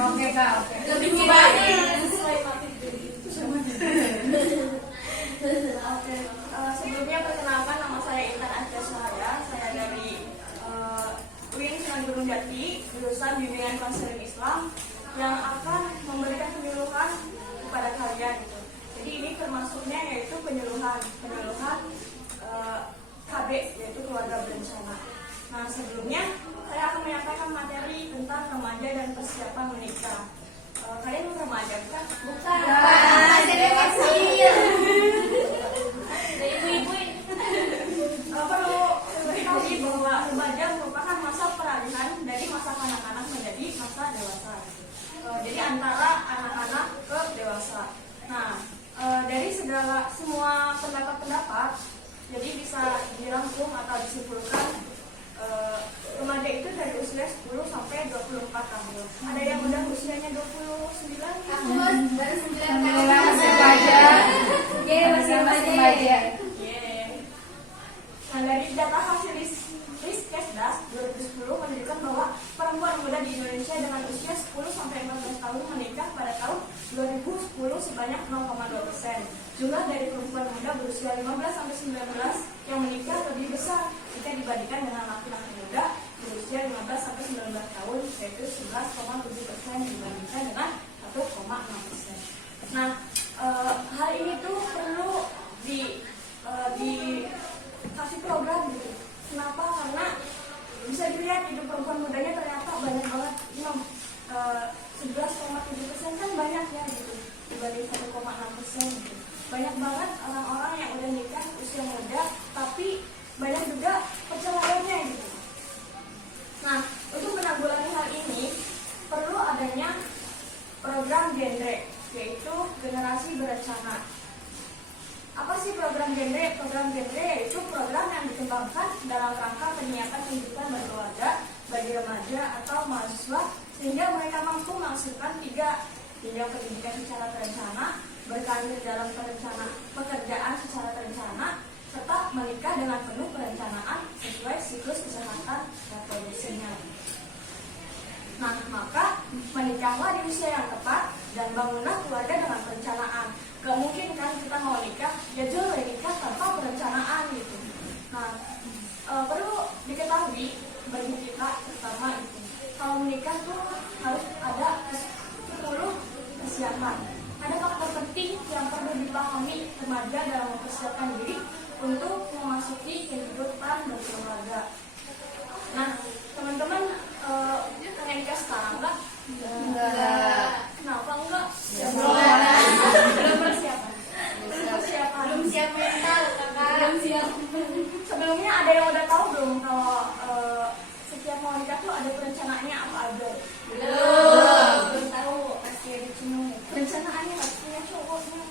Oke Kak, oke. Lebih baik. Oke, sebelumnya perkenalkan nama saya Intan Asjaswara. Saya dari UIN Sunan Gunung Jati, jurusan Bimbingan Konseling Islam yang akan memberikan penyuluhan kepada kalian gitu. Jadi ini termasuknya yaitu penyuluhan KB yaitu keluarga berencana. Nah sebelumnya saya akan menyampaikan materi tentang remaja dan persiapan menikah. Kalian remaja kan? Bukan. Ibu-ibu Perlu diketahui bahwa remaja merupakan masa peralihan dari masa kanak-kanak menjadi masa dewasa. Jadi antara anak-anak ke dewasa. Nah, dari semua pendapat-pendapat, jadi bisa dirangkum atau disimpulkan remaja itu dari usia 10 sampai 24 tahun. Ada yang udah usianya 29 tahun? baru 9 tahun. Masih remaja. Masih remaja. Nah, dari data hasil Riskesdas 2010 menunjukkan bahwa perempuan muda di Indonesia dengan usia 10 sampai 14 tahun menikah pada tahun 2010 sebanyak 0,2%. Jumlah dari perempuan muda berusia 15 sampai 19 yang menikah lebih besar jika dibandingkan dengan laki-laki muda berusia 15 sampai 19 tahun, yaitu 11,7% dibandingkan dengan 1,6%. Nah, hal ini tuh perlu dikasih program gitu. Kenapa? Karena bisa dilihat hidup perempuan mudanya ternyata banyak banget. 11,7% kan banyak ya gitu dibanding 1,6% gitu. Banyak banget orang-orang yang udah nikah usia muda, tapi banyak juga perceraiannya gitu. Nah, untuk menanggulangi hal ini perlu adanya program genre, yaitu generasi berencana. Apa sih program genre? Program genre yaitu program yang dikembangkan dalam rangka penyiapan kehidupan berkeluarga bagi remaja atau mahasiswa sehingga mereka mampu menghasilkan 3 jenjang pendidikan secara terencana, berkarir dalam pekerjaan secara terencana, serta menikah dengan penuh perencanaan sesuai siklus kesehatan reproduksinya. Nah, maka menikahlah di usia yang tepat dan bangunlah keluarga dengan perencanaan. Gak mungkin kan kita mau nikah, ya jual nikah tanpa perencanaan gitu. Nah, perlu diketahui bagi kita pertama itu, kalau menikah tuh harus ada 10 persiapan. Ada faktor penting yang perlu dipahami remaja dalam mempersiapkan diri untuk memasuki kehidupan berkeluarga. Nah, teman-teman pengen nikah sekarang enggak? Enggak. Kenapa enggak? Belum persiapan. Belum siap mental, Kakak. Belum siap. Sebelumnya ada yang udah tahu belum kalau setiap mau nikah tuh ada perencanaannya apa aja? Belum tahu. Pasti ada cuma perencanaannya harus punya cowoknya.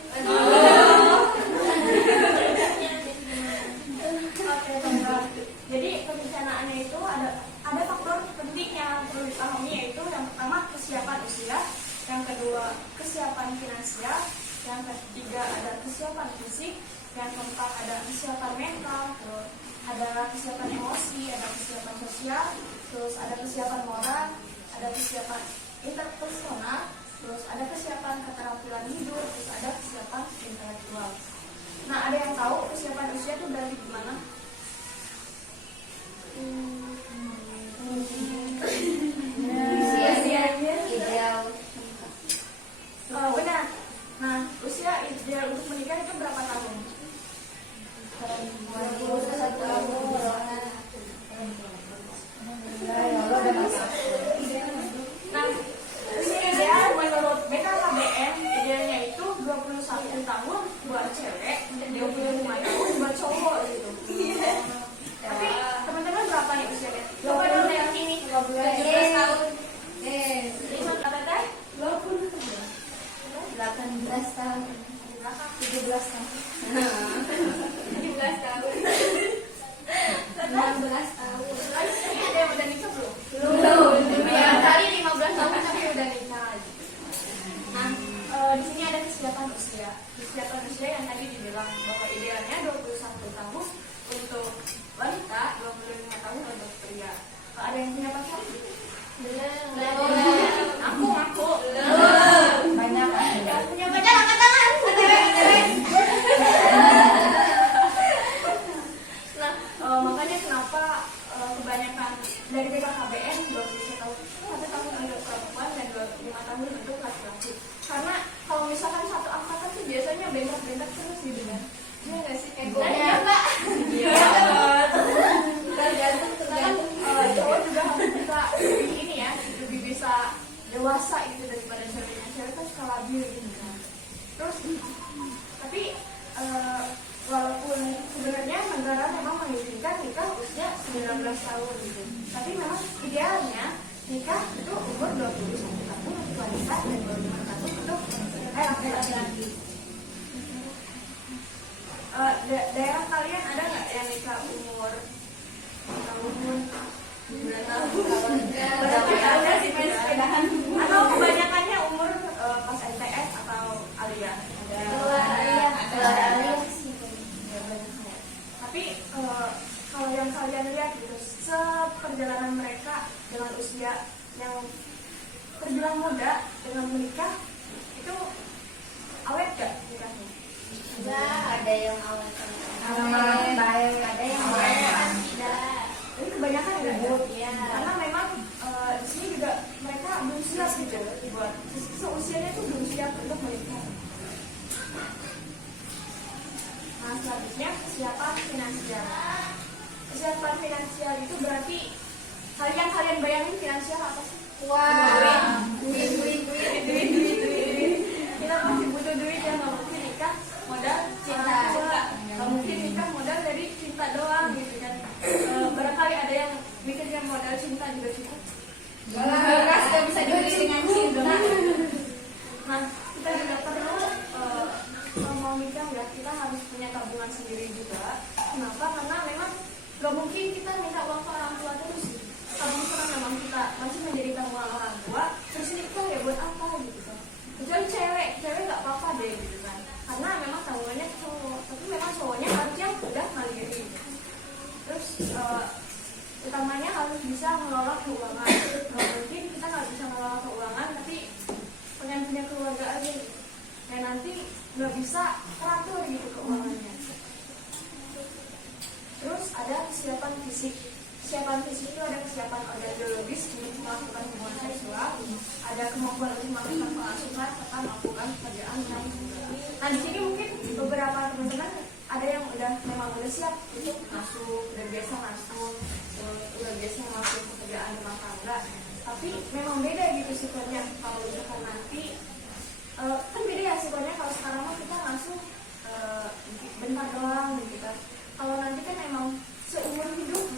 Oke, teman. Jadi perencanaannya itu ada faktor penting yang perlu dipahami, yaitu yang pertama kesiapan usia, yang kedua kesiapan finansial, yang ketiga ada kesiapan fisik, yang keempat ada kesiapan mental, terus ada kesiapan emosi, ada kesiapan sosial, terus ada kesiapan moral, ada kesiapan interpersonal, terus ada kesiapan keterampilan hidup, terus ada kesiapan intelektual. Nah, ada yang tahu kesiapan usia itu dari gimana? Usia-usianya ideal. Benar. Nah, usia ideal untuk menikah itu berapa tahun? 21 tahun. Nah, usia ideal menurut BKKBN idealnya itu 21 tahun buat cewek, 25 tahun buat cowok gitu. Tapi teman-teman berapa nih usianya? Coba dulu yang ini. 17 tahun. 18 tahun. 17 tahun. 17 tahun. 16 tahun. Ini ada yang udah nikah belum? Belum. Ya, tadi 15 tahun tapi udah nikah. Nah, di sini ada kesiapan usia. Kesiapan usia yang tadi dibilang bahwa idealnya 21 tahun untuk wanita, 25 tahun untuk pria. Ada yang punya pacar? Belum. Aku gitu daripada ceweknya. Cewek kan suka labil gitu kan. Terus tapi walaupun sebenarnya negara memang mengizinkan nikah usia 19 tahun gitu, tapi memang idealnya nikah itu umur 21 tahun untuk wanita dan 25 tahun untuk laki-laki. Daerah kalian ada nggak yang nikah umur tahun 9 tahun? Berarti ada sih sepedahan. Atau kebanyakannya umur pas MTS atau Alia? Ada sih. Tapi kalau yang kalian lihat gitu, seperjalanan mereka dengan usia yang terbilang muda dengan menikah itu awet gak nikahnya? Ada yang awal, ada yang tidak. Ini kebanyakan enggak Ya. karena memang di sini juga mereka belum siap gitu buat seusianya tuh belum siap untuk menikah. Nah selanjutnya kesiapan finansial. Kesiapan finansial itu berarti yang kalian bayangin finansial apa sih? Wah, Duit. Kita pasti butuh duit ya, nggak mungkin nikah modal cinta. Nggak mungkin nikah modal dari cinta doang gitu kan. Barangkali ada yang mikirnya modal cinta juga cukup. beras gak bisa dibeli dengan cinta. Nah, kita juga perlu kalau mau nikah ya kita harus punya tabungan sendiri juga. Kenapa? Karena memang gak mungkin kita minta uang ke orang tua terus. Tabung karena memang kita masih menjadi tabungan orang tua. Terus nikah ya buat apa gitu kan? Kecuali cewek gak apa-apa deh gitu kan. Karena memang tabungannya cowok, tapi memang cowoknya harusnya udah mandiri. Terus utamanya harus bisa mengelola keuangan. Gak mungkin kita nggak bisa mengelola keuangan tapi pengen punya keluarga aja gitu. Dan nanti nggak bisa teratur gitu keuangannya. Terus ada kesiapan fisik. Kesiapan fisik itu ada kesiapan organ biologis untuk melakukan hubungan seksual, ada kemampuan untuk melakukan pengasuhan serta melakukan pekerjaan yang berat. Nah di sini mungkin beberapa teman-teman ada yang memang udah siap untuk masuk, udah biasa masuk, udah biasa melakukan pekerjaan rumah tangga. Tapi memang beda gitu sifatnya. Kalau misalkan nanti kan beda ya sifatnya. Kalau sekarang mah kita langsung bentar doang gitu kan. Kalau nanti kan memang seumur hidup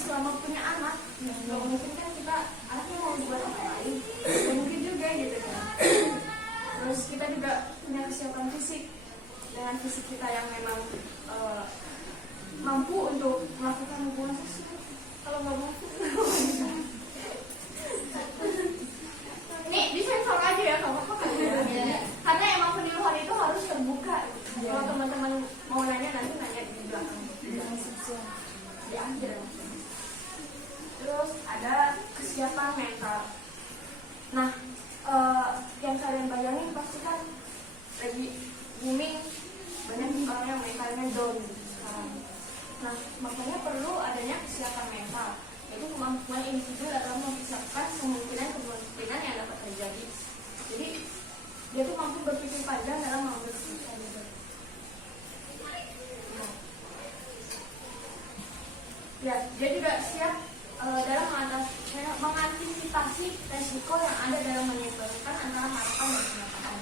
selama punya anak, nggak mungkin kan kita anaknya mau buat apa lain, nggak mungkin juga gitu kan. Terus kita juga punya kesiapan fisik. Dengan fisik kita yang memang mampu untuk melakukan hubungan seksual. Kalau nggak mampu, nih disensor aja ya, nggak apa-apa kan ya. Karena emang penyuluhan itu harus terbuka. Kalau teman-teman mau nanya nanti nanya di belakang, di akhir. Terus ada kesiapan mental. Nah, yang kalian bayangin pasti kan lagi booming, banyak orang yang mentalnya down sekarang. Nah, makanya perlu adanya kesiapan mental, yaitu kemampuan individu dalam mempersiapkan kemungkinan yang dapat terjadi. Jadi dia tuh mampu berpikir panjang dalam mengambil keputusan. Ya, dia juga siap dalam mengantisipasi resiko yang ada dalam menyesuaikan antara harapan dan kenyataan.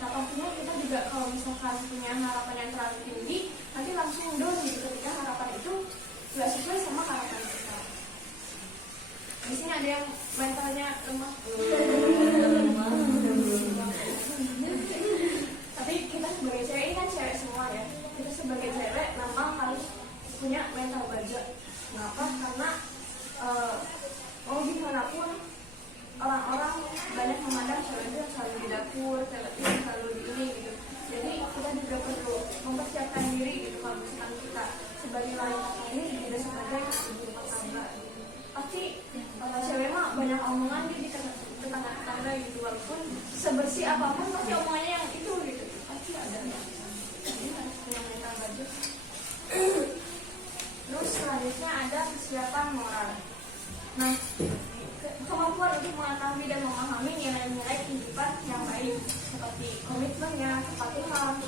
Nah pastinya kita juga kalau misalkan punya harapan yang terlalu tinggi, nanti langsung down gitu ketika harapan itu nggak sesuai sama harapan kita. Di sini ada yang mentalnya lemah. Tapi kita sebagai cewek, ini kan cewek semua ya. Kita sebagai cewek memang harus punya mental baja. Kenapa? Karena mau gimana pun orang-orang banyak memandang cewek itu selalu di dapur, cewek itu selalu di ini gitu. Jadi kita juga perlu mempersiapkan diri gitu kalau misalkan kita sebagai wanita ini tidak sebagai ibu rumah tangga. Pasti cewek mah banyak omongan di tetangga gitu, walaupun sebersih apapun pasti omongannya yang itu gitu. Pasti ada. Jadi harus punya mental baja. Terus selanjutnya ada kesiapan moral. Nah, kemampuan untuk mengetahui dan memahami nilai-nilai kehidupan yang baik seperti komitmennya, kepatuhan,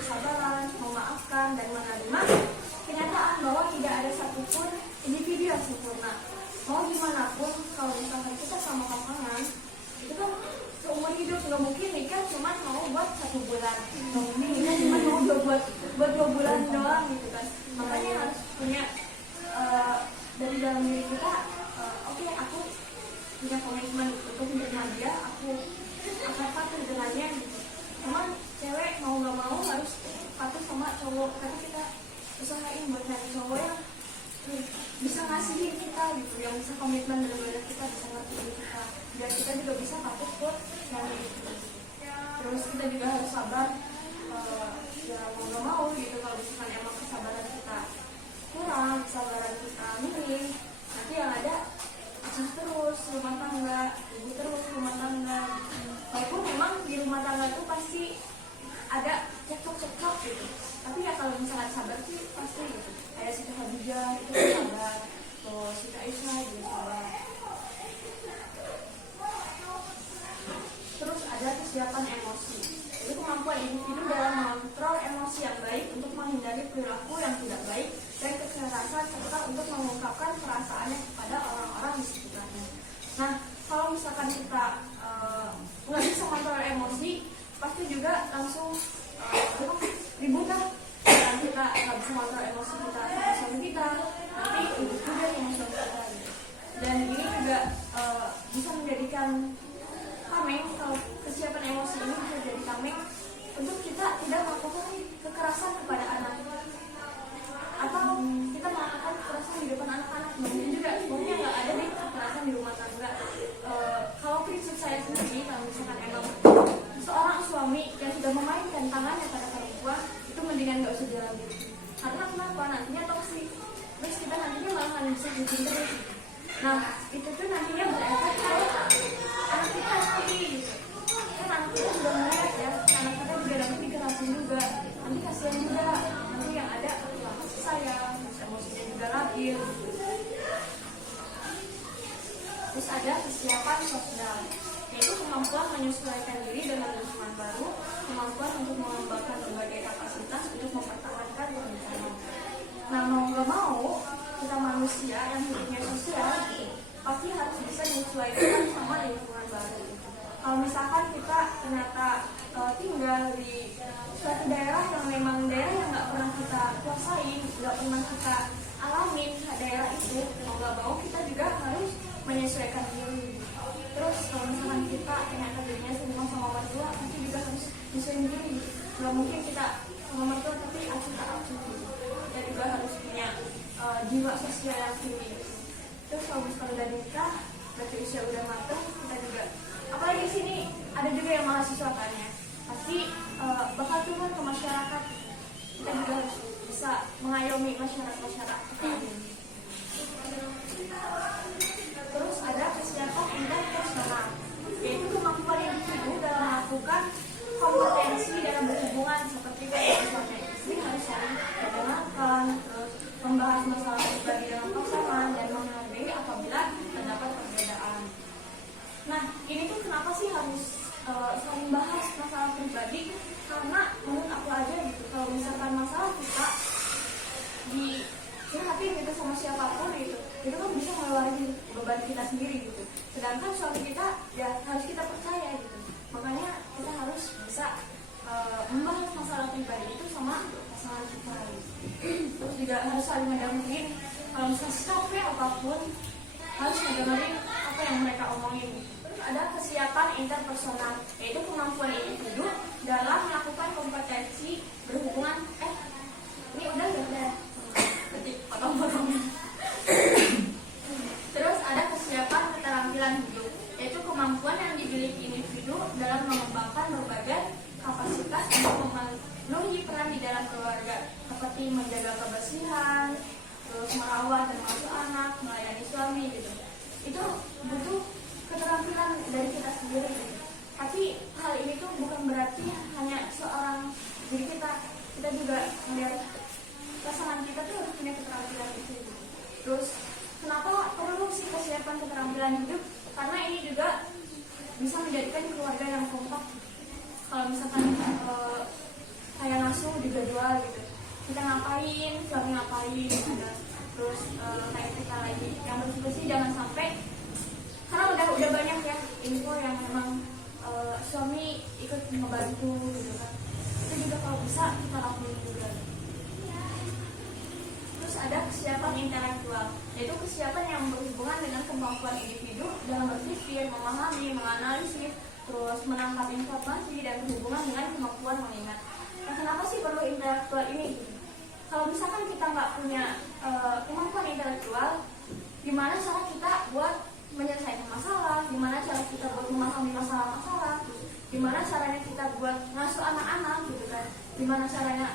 kesabaran, memaafkan, dan menerima kenyataan bahwa tidak ada satupun individu yang sempurna. Mau gimana pun, kalau misalkan kita sama pasangan, komitmen untuk menerima dia, aku akan patuh dengannya gitu. Cuman cewek mau nggak mau harus patuh sama cowok, karena kita usahain buat nyari cowok yang bisa ngasihin kita gitu, yang bisa komitmen benar-benar kita, bisa ngerti kita, dan kita juga bisa patuh buat nyari itu. Terus kita juga harus sabar, ya mau nggak mau gitu. Kalau misalkan emang kesabaran kita kurang, kesabaran kita minim, nanti yang ada pecah terus rumah tangga, ribut terus rumah tangga. Walaupun memang di rumah tangga itu pasti ada cekcok gitu, tapi ya kalau misalkan sabar sih pasti gitu. Kayak Siti Khadijah itu sabar, terus Siti Aisyah juga sabar. Terus ada kesiapan emosi, itu kemampuan individu dalam mengontrol emosi yang baik untuk menghindari perilaku yang tidak baik dan kekerasan, serta untuk mengungkapkan perasaannya kepada orang-orang di sekitarnya. Nah, kalau misalkan kita nggak bisa kontrol emosi, pasti juga langsung ribut lah. Dan kita nggak bisa kontrol emosi kita sama suami kita, nanti ribut juga sama suami kita. Dan ini juga bisa menjadikan tameng, kalau kesiapan emosi ini bisa jadi tameng untuk kita tidak melakukan kekerasan kepada anak, atau kita melakukan kekerasan di depan anak-anak. Mungkin juga sebenarnya nggak ada nih kekerasan di rumah tangga. Kalau prinsip saya sendiri, kalau misalkan emang seorang suami yang sudah memainkan tangannya pada perempuan, itu mendingan nggak usah dilanjut. Karena kenapa? Nantinya toksik, terus kita nantinya malah bisa bikin terus. Nah, itu tuh nantinya berefek kalau anak kita seperti gitu. Kan anak kita sudah melihat ya, anak kita juga nanti dikerasin juga, nanti kasihan juga, nanti yang ada kasih sayang, emosinya juga labil. Terus ada kesiapan sosial, yaitu kemampuan menyesuaikan diri dengan lingkungan baru, kemampuan untuk mengembangkan berbagai kapasitas untuk mempertahankan pernikahan. Nah, mau nggak mau kita manusia yang hidupnya sosial pasti harus bisa menyesuaikan sama lingkungan baru. Kalau misalkan kita ternyata tinggal di suatu daerah yang memang daerah yang nggak pernah kita kuasain, nggak pernah kita alamin daerah itu, mau nggak mau kita juga harus menyesuaikan diri. Terus kalau misalkan kita ternyata dirinya senang sama mertua, pasti juga harus menyesuaikan diri. Nggak mungkin kita sama mertua tapi acuh tak acuh. Kita juga harus punya jiwa sosial yang tinggi. Terus kalau misalkan udah nikah, berarti usia udah matang, kita juga, apalagi di sini ada juga yang mahasiswa tanya, pasti bakal turun ke masyarakat. Kita juga harus bisa mengayomi masyarakat. Terus ada kesiapan interpersonal, yaitu kemampuan individu dalam melakukan kompetensi dalam berhubungan, seperti misalnya istri harus saling mendengarkan, terus membahas masalah pribadi dalam pasangan, dan menghargai apabila terdapat perbedaan. Nah, ini tuh kenapa sih harus saling bahas masalah pribadi? Karena menurut aku aja gitu, kalau misalkan masalah kita curhatin gitu sama siapapun gitu, itu kan bisa ngeluarin beban kita sendiri gitu. Sedangkan suami kita ya harus kita percaya gitu. Makanya kita harus bisa membahas masalah pribadi itu sama pasangan kita. Terus juga harus saling mendampingin. Kalau misalnya capek apapun, harus mendengarin apa yang mereka omongin. Terus ada kesiapan interpersonal, yaitu kemampuan individu dalam melakukan kompetensi berhubungan. Ini udah ya? Potong-potongnya. Terus ada kesiapan keterampilan hidup, yaitu kemampuan yang dimiliki individu dalam mengembangkan berbagai kapasitas untuk memenuhi peran di dalam keluarga, seperti menjaga kebersihan, terus merawat dan mengasuh anak, melayani suami gitu. Itu butuh keterampilan dari kita sendiri. Tapi hal ini tuh bukan berarti hanya seorang diri kita juga melihat pasangan kita tuh harus punya keterampilan itu. Terus kenapa perlu sih kesiapan keterampilan hidup? Karena ini juga bisa menjadikan keluarga yang kompak. Kalau misalkan kayak ngasuh juga jual gitu, kita ngapain, suami ngapain gitu. Terus kayak kita lagi yang bersih-bersih, jangan sampai, karena udah banyak ya info yang memang suami ikut membantu gitu kan. Itu juga kalau bisa kita lakuin juga. Terus ada kesiapan intelektual, yaitu kesiapan yang berhubungan dengan kemampuan individu hidup dalam berpikir, memahami, menganalisis, terus menangkap informasi dan berhubungan dengan kemampuan mengingat. Nah, kenapa sih perlu intelektual ini? Kalau misalkan kita nggak punya kemampuan intelektual, gimana cara kita buat menyelesaikan masalah, gimana cara kita buat memahami masalah-masalah, gimana caranya kita buat ngasuh anak-anak gitu kan, gimana caranya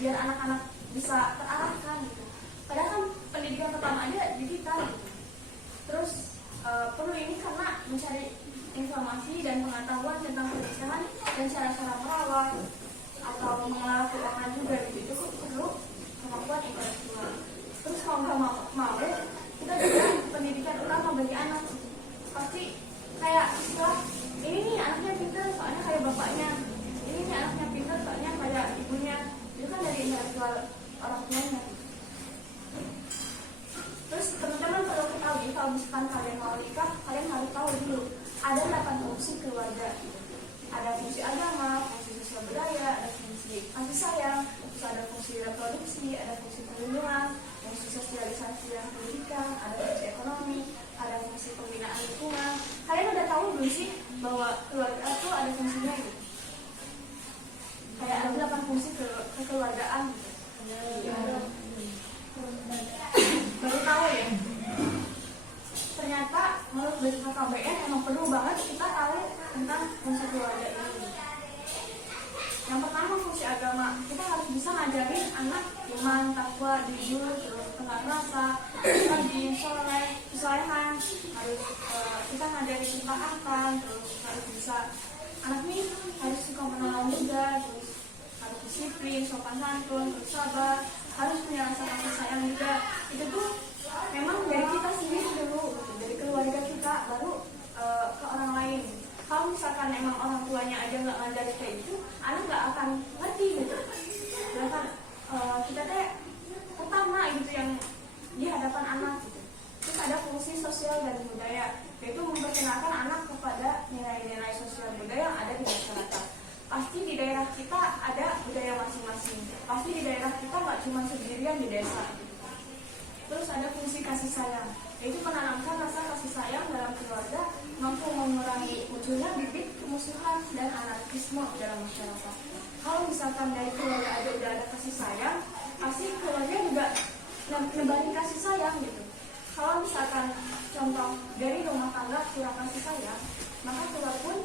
biar anak-anak bisa terarahkan gitu. Padahal kan pendidikan pertama aja di kita gitu. Terus perlu ini karena mencari informasi dan pengetahuan tentang pernikahan dan cara-cara merawat atau mengelola keuangan juga gitu. Itu perlu kemampuan intelektual. Terus kalau nggak mau kita juga pendidikan utama bagi anak pasti kayak istilah ini nih anaknya pintar soalnya kayak bapaknya, ini nih anaknya pintar soalnya kayak ibunya. Itu kan dari intelektual orang tuanya. Terus teman-teman perlu ketahui kalau misalkan kalian mau nikah, kalian harus tahu dulu ada 8 fungsi keluarga. Ada fungsi agama, fungsi sosial budaya, ada fungsi kasih sayang, terus ada fungsi reproduksi, ada fungsi perlindungan, fungsi sosialisasi dan pendidikan, ada fungsi ekonomi, ada fungsi pembinaan lingkungan. Kalian udah tahu belum sih bahwa keluarga itu ada fungsinya gitu? Kayak ada 8 fungsi kekeluargaan gitu. Baru tahu ya? Ternyata menurut BKKBN emang perlu banget kita tahu tentang fungsi keluarga ini. Yang pertama fungsi agama, kita harus bisa ngajarin anak iman, takwa, jujur, terus kenal rasa, rajin, soleh, kesolehan. Harus kita ngajarin ketaatan, terus harus bisa anak ini harus suka menolong juga, terus harus disiplin, sopan santun, terus sabar, harus punya rasa kasih sayang juga. Itu tuh memang dari kita sendiri dulu, gitu. Dari keluarga kita, baru ke orang lain. Kalau misalkan emang orang tuanya aja nggak ngajarin kayak itu, anak nggak akan ngerti gitu. Bahkan kita teh pertama gitu yang di hadapan anak gitu. Terus ada fungsi sosial dan budaya, yaitu memperkenalkan anak kepada nilai-nilai sosial budaya yang ada di masyarakat. Pasti di daerah kita ada budaya masing-masing. Pasti di daerah kita nggak cuma sendirian di desa. Terus ada fungsi kasih sayang, yaitu menanamkan rasa kasih sayang dalam keluarga, mampu mengurangi munculnya bibit kemusuhan dan anarkisme dalam masyarakat. Kalau misalkan dari keluarga aja udah ada kasih sayang, pasti keluarga juga nebarin kasih sayang gitu. Kalau misalkan contoh dari rumah tangga kurang kasih sayang, maka keluar pun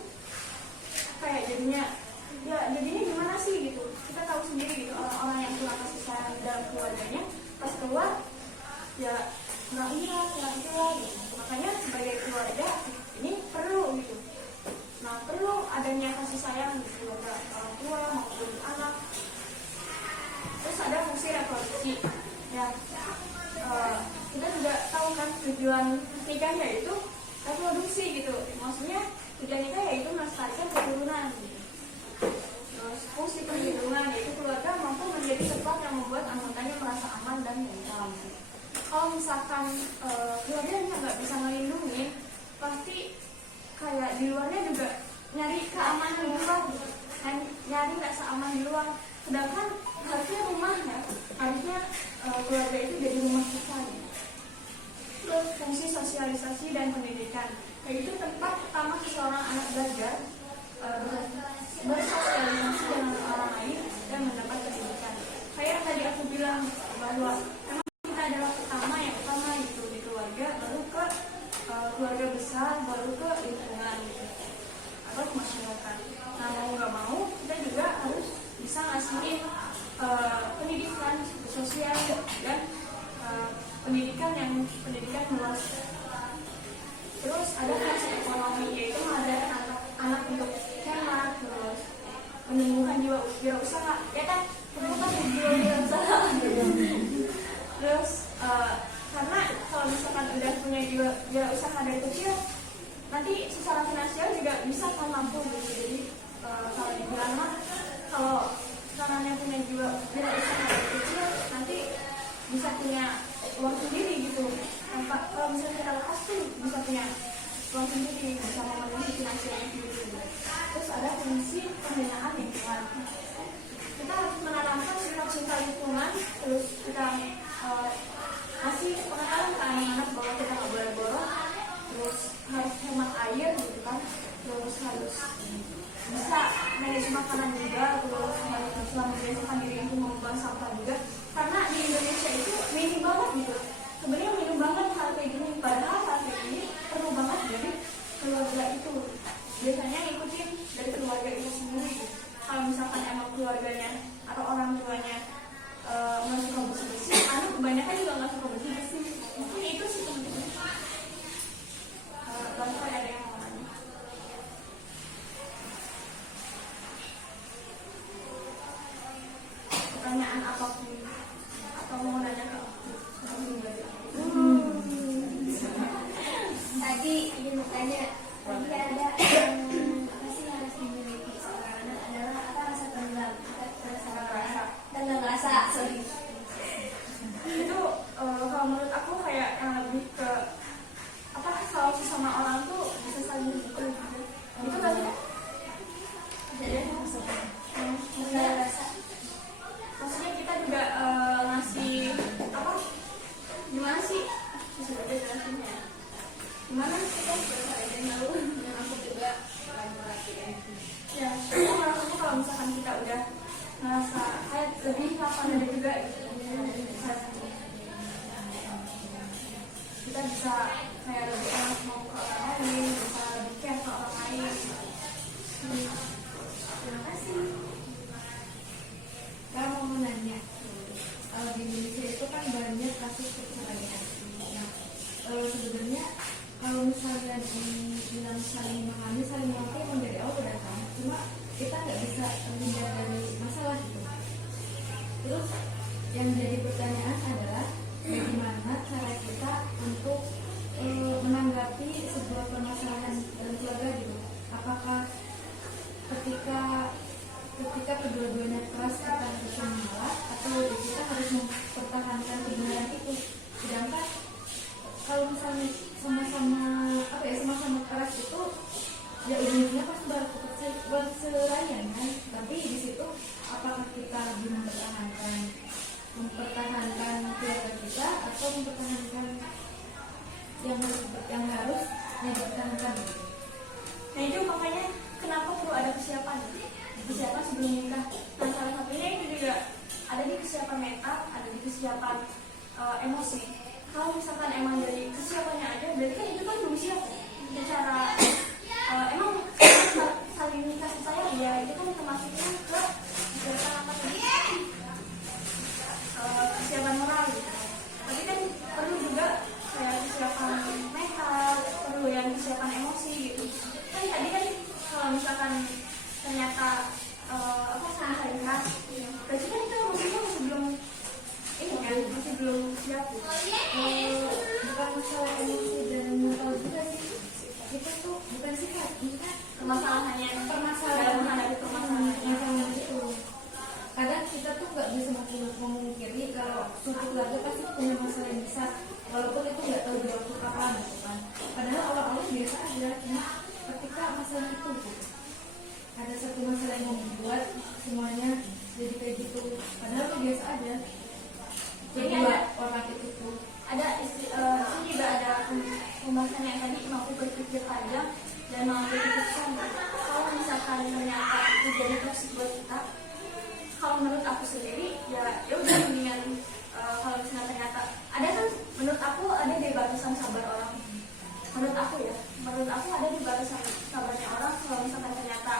kayak jadinya gimana sih gitu. Kita tahu sendiri gitu, orang-orang yang kurang kasih sayang dalam keluarganya pas keluar ya kurang itulah gitu. Makanya sebagai keluarga ini perlu gitu. Nah, perlu adanya kasih sayang di keluarga orang tua maupun anak. Terus ada fungsi reproduksi ya. Kita juga tahu kan tujuan nikah yaitu reproduksi gitu. Maksudnya tujuan nikah yaitu melestarikan keturunan gitu. Terus fungsi perlindungan yaitu keluarga mampu menjadi tempat yang membuat anggotanya merasa aman dan tentram. Kalau misalkan keluarganya nggak bisa melindungi, pasti kayak di luarnya juga nyari keamanan di luar, nyari rasa aman di luar. Sedangkan harusnya rumahnya, harusnya keluarga itu jadi rumah kita. Terus fungsi sosialisasi dan pendidikan, yaitu tempat pertama seseorang anak belajar bersosialisasi dengan orang lain dan mendapat pendidikan. Kayak tadi aku bilang bahwa memang kita adalah yang utama itu di keluarga, baru ke keluarga besar, baru ke lingkungan gitu, atau ke masyarakat. Nah, mau nggak mau kita juga harus bisa ngasihin pendidikan sosial dan pendidikan luas. Terus ada fungsi ekonomi, yaitu mengajarkan anak untuk hemat, terus menumbuhkan jiwa usaha, ya kan? Menumbuhkan jiwa usaha. Terus karena kalau misalkan udah punya jiwa usaha dari kecil, nanti secara finansial juga bisa kan mampu gitu. Jadi kalau dibilang mah, kalau caranya punya jiwa usaha dari kecil, nanti bisa punya uang sendiri gitu. Kalau misalnya kita lepas tuh bisa punya uang sendiri, bisa memenuhi finansialnya sendiri. Terus ada fungsi pembinaan lingkungan. Kita harus menanamkan sifat cinta lingkungan, terus kita kasih pengetahuan ke anak-anak bahwa kita nggak boleh boros, harus hemat air gitu kan, terus harus bisa manage makanan juga, terus harus bisa membiasakan diri untuk membuang sampah juga, karena di Indonesia itu minim banget gitu, sebenarnya minim banget hal kayak gini, padahal hal kayak gini perlu banget dari keluarga itu, biasanya ngikutin dari keluarga itu sendiri gitu. Kalau misalkan emang keluarganya atau orang tuanya nggak suka bersih-bersih, anak kebanyakan juga nggak suka bersih-bersih, mungkin itu sih pentingnya. Bapak ada yang mau nanya? Pertanyaan apapun atau mau nanya ke aku? Tadi ingin bertanya, tadi ada yang apa sih yang harus dimiliki seorang anak adalah apa, rasa tenggelam, tenggelam rasa, sorry. Itu kalau menurut aku kayak yang lebih ke apa, kalau sesama orang tuh bisa saling mendukung gitu. Itu kali kan? Jadi maksudnya tenggelam rasa. Maksudnya kita juga ngasih apa? Gimana sih? Bisa baca jelasinnya. Gimana sih kan? Dan aku juga akan merhatiin. Ya, aku rasanya kalau misalkan kita udah ngerasa kayak lebih lapang dada juga gitu. Kita bisa kayak lebih enak mau ke orang lain, bisa lebih care ke orang lain. Terima kasih. Saya mau menanya, kalau di Indonesia itu kan banyak kasus perceraian. Nah, sebenarnya kalau misalnya dibilang saling memahami, saling mengerti emang dari awal udah kan, cuma kita nggak bisa terhindar dari masalah gitu. Terus yang jadi pertanyaan adalah bagaimana cara kita untuk menanggapi sebuah permasalahan dalam keluarga gitu. Apakah ketika kedua-duanya keras kita bisa mengalah, atau kita harus mempertahankan kebenaran itu. Sedangkan kalau misalnya sama-sama keras itu, ya ujungnya pasti berceraian kan. Tapi di situ apakah kita lebih mempertahankan keluarga kita atau mempertahankan yang harus dipertahankan? Nah itu makanya kenapa perlu ada kesiapan sebelum nikah. Nah salah satunya itu juga ada di kesiapan mental, ada di kesiapan emosi. Kalau misalkan emang dari kesiapannya aja, berarti kan itu kan belum siap secara emang saling nikah sayang ya, itu kan termasuknya ke kesiapan apa tadi, kesiapan moral gitu. Tapi kan perlu juga kayak kesiapan mental, perlu yang kesiapan emosi gitu. Kan tadi kan kalau misalkan ternyata sama saling keras, berarti kan itu maksudnya masih belum ini kan, masih belum siap gitu. Bukan masalah emosi dan mental juga sih. Kita tuh bukan sifat, ini kan Permasalahannya permasalahan menghadapi permasalahan itu. Kadang kita tuh nggak bisa memungkiri kalau suatu keluarga pasti punya masalah yang besar, walaupun itu nggak tahu di waktu kapan gitu kan. Padahal awal-awal biasa aja, cuma ketika masalah itu gitu, ada satu masalah yang membuat semuanya jadi kayak gitu. Padahal itu biasa aja. Jadi Kedua orang itu tuh ada sini juga ada pembahasan yang tadi mampu berpikir panjang dan mampu berkeputusan. Kalau misalkan ternyata itu jadi toksik buat kita, kalau menurut aku sendiri ya udah mendingan kalau misalnya ternyata ada kan, menurut aku ada di batasan sabar orang. Menurut aku ada di batasan sabarnya orang. Kalau misalkan ternyata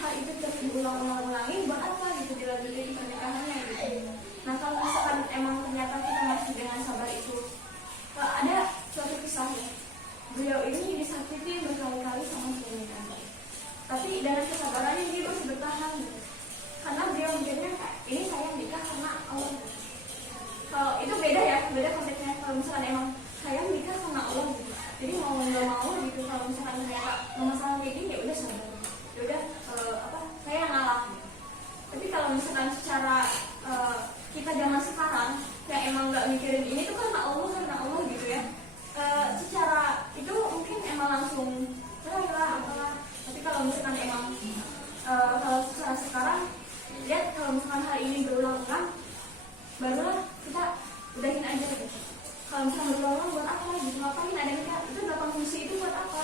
hal itu terus diulang-ulangi, buat apa gitu dilanjutin pernikahannya gitu. Nah kalau misalkan emang ternyata kita masih dengan sabar itu, ada suatu kisah ya, beliau ini disakiti berkali-kali sama suaminya, tapi dengan kesabarannya dia masih bertahan gitu. Karena beliau mikirnya ini saya nikah karena Allah. Kalau itu beda ya, beda konteksnya. Kalau misalkan emang saya nikah sama Allah gitu, jadi mau nggak mau gitu, kalau misalkan ternyata masalah kayak gini ya udah sabar, ya udah saya ngalah gitu. Tapi kalau misalkan secara kita zaman sekarang yang emang nggak mikirin ini tuh karena Allah gitu ya, secara itu mungkin emang langsung lah apalah. Tapi kalau misalkan emang kalau secara sekarang lihat, kalau misalkan hal ini berulang-ulang, barulah kita udahin aja gitu. Kalau misalkan berulang-ulang buat apa gitu, ngapain ada nikah, itu 8 fungsi itu buat apa?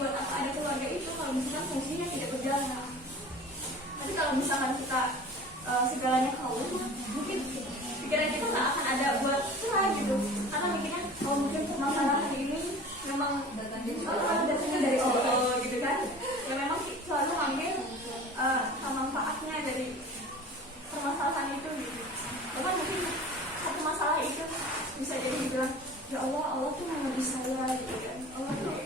buat apa ada keluarga itu kalau misalkan fungsinya tidak berjalan. Tapi kalau misalkan kita segalanya kaum, mungkin pikiran kita nggak akan ada buat cerai gitu, karena mikirnya kalau mungkin permasalahan ini memang datangnya dari Allah gitu kan, ya memang selalu ngambil manfaatnya dari permasalahan itu gitu. Cuman mungkin satu masalah itu bisa jadi dibilang, ya Allah tuh menguji saya gitu kan, Allah tuh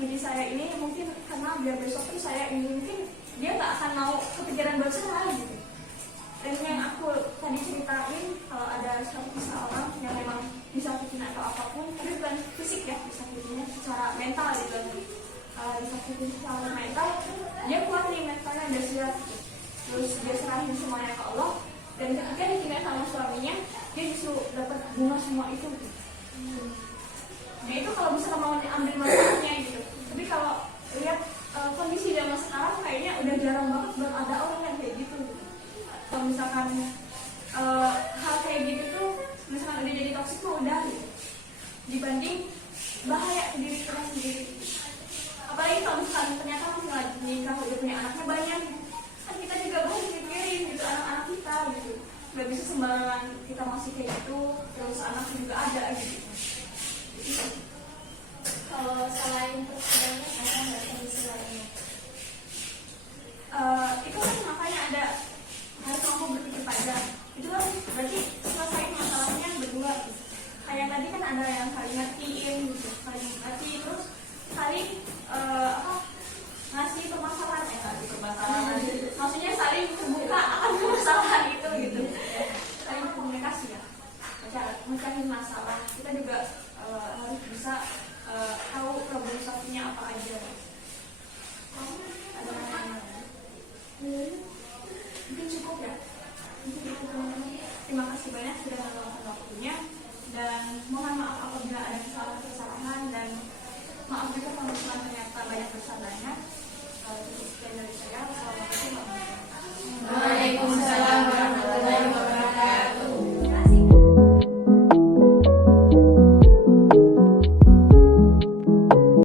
menguji saya ini mungkin karena biar besok tuh saya ini, mungkin dia nggak akan mau kepikiran bercerai gitu. Dan yang aku tadi ceritain, kalau ada suatu seseorang yang memang disakitin atau apapun, tapi bukan fisik ya, disakitinnya secara mental gitu. Disakitin secara mental, dia kuat nih mentalnya, udah siap. Terus dia serahin semuanya ke Allah, dan ketika ditinggal sama suaminya, dia justru dapat bunga semua itu. Nah itu kalau misalkan mau ambil manfaatnya gitu. Tapi kalau lihat kondisi zaman sekarang, kayaknya udah jarang banget ada orang yang kayak gitu. Kalau misalkan hal kayak gitu tuh, misalkan udah jadi toksik mah udah gitu. Dibanding bahaya ke diri kita sendiri. Apalagi kalau misalkan ternyata masih lagi nikah, udah punya anaknya banyak, kan kita juga harus mikirin gitu anak-anak kita gitu. Gak bisa sembarangan kita masih kayak gitu, terus anak juga ada gitu. Kalau selain perceraian ada nggak kondisi lainnya? Itu kan makanya ada harus mampu berpikir panjang. Itu kan berarti selesai masalahnya berdua. Kayak tadi kan ada yang saling ngertiin gitu, saling ngerti, terus saling ngasih permasalahan, ngasih permasalahan. Maksudnya saling terbuka akan permasalahan itu gitu. Saling komunikasi ya, mencari masalah. Kita juga harus bisa tahu problem satunya apa aja. Ada mungkin cukup ya. Terima kasih banyak sudah meluangkan waktunya, dan mohon maaf apabila ada kesalahan-kesalahan, dan maaf juga kalau misalnya ternyata banyak kesalahannya.